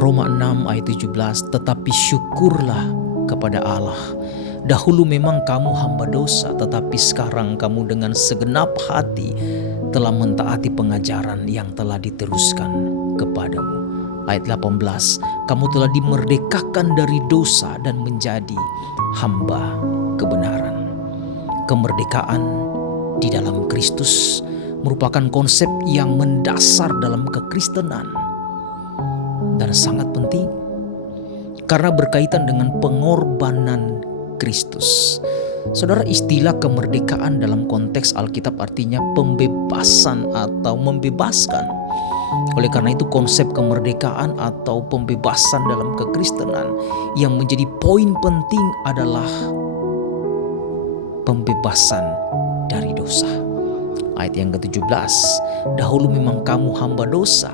Roma 6 ayat 17, tetapi syukurlah kepada Allah. Dahulu memang kamu hamba dosa, tetapi sekarang kamu dengan segenap hati telah mentaati pengajaran yang telah diteruskan kepadamu. Ayat 18, kamu telah dimerdekakan dari dosa dan menjadi hamba kebenaran. Kemerdekaan di dalam Kristus merupakan konsep yang mendasar dalam kekristenan dan sangat penting karena berkaitan dengan pengorbanan Kristus. Saudara, istilah kemerdekaan dalam konteks Alkitab artinya pembebasan atau membebaskan. Oleh karena itu konsep kemerdekaan atau pembebasan dalam kekristenan yang menjadi poin penting adalah pembebasan dari dosa. Ayat yang ke-17, dahulu memang kamu hamba dosa.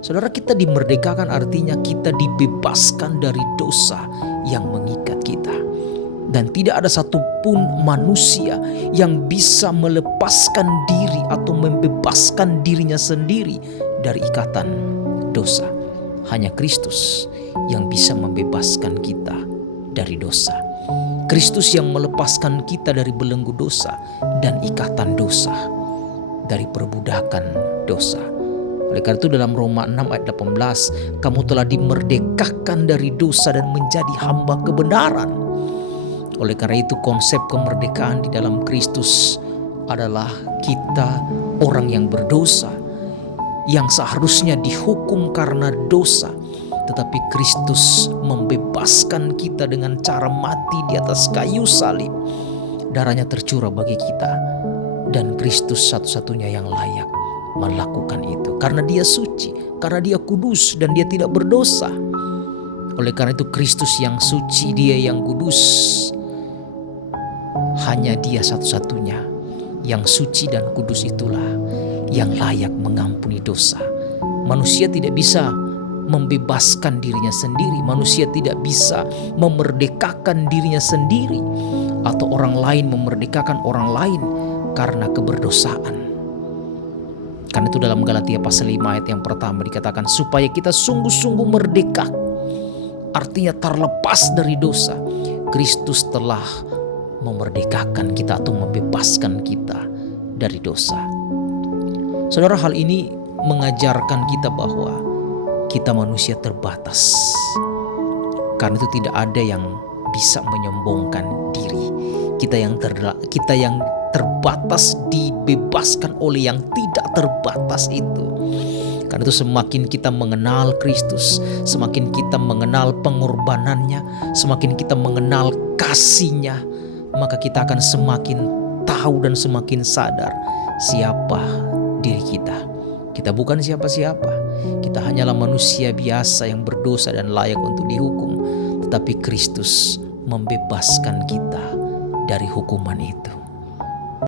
Saudara, kita dimerdekakan artinya kita dibebaskan dari dosa yang mengikat kita. Dan tidak ada satupun manusia yang bisa melepaskan diri atau membebaskan dirinya sendiri dari ikatan dosa. Hanya Kristus yang bisa membebaskan kita dari dosa. Kristus yang melepaskan kita dari belenggu dosa dan ikatan dosa, dari perbudakan dosa. Oleh karena itu dalam Roma 6 ayat 18, kamu telah dimerdekakan dari dosa dan menjadi hamba kebenaran. Oleh karena itu konsep kemerdekaan di dalam Kristus adalah kita orang yang berdosa, yang seharusnya dihukum karena dosa. Tetapi Kristus membebaskan kita dengan cara mati di atas kayu salib. Darahnya tercurah bagi kita. Dan Kristus satu-satunya yang layak melakukan itu. Karena dia suci, karena dia kudus dan dia tidak berdosa. Oleh karena itu Kristus yang suci, dia yang kudus. Hanya dia satu-satunya yang suci dan kudus, itulah yang layak mengampuni dosa. Manusia tidak bisa membebaskan dirinya sendiri. Manusia tidak bisa memerdekakan dirinya sendiri. Atau orang lain memerdekakan orang lain karena keberdosaan. Karena itu dalam Galatia pasal 5 ayat yang pertama dikatakan supaya kita sungguh-sungguh merdeka. Artinya terlepas dari dosa. Kristus telah memerdekakan kita atau membebaskan kita dari dosa. Saudara, hal ini mengajarkan kita bahwa kita manusia terbatas. Karena itu tidak ada yang bisa menyombongkan diri. Kita yang terbatas dibebaskan oleh yang tidak terbatas itu. Karena itu semakin kita mengenal Kristus, semakin kita mengenal pengorbanannya, semakin kita mengenal kasih-Nya, maka kita akan semakin tahu dan semakin sadar siapa diri kita. Kita bukan siapa-siapa. Kita hanyalah manusia biasa yang berdosa dan layak untuk dihukum. Tetapi Kristus membebaskan kita dari hukuman itu.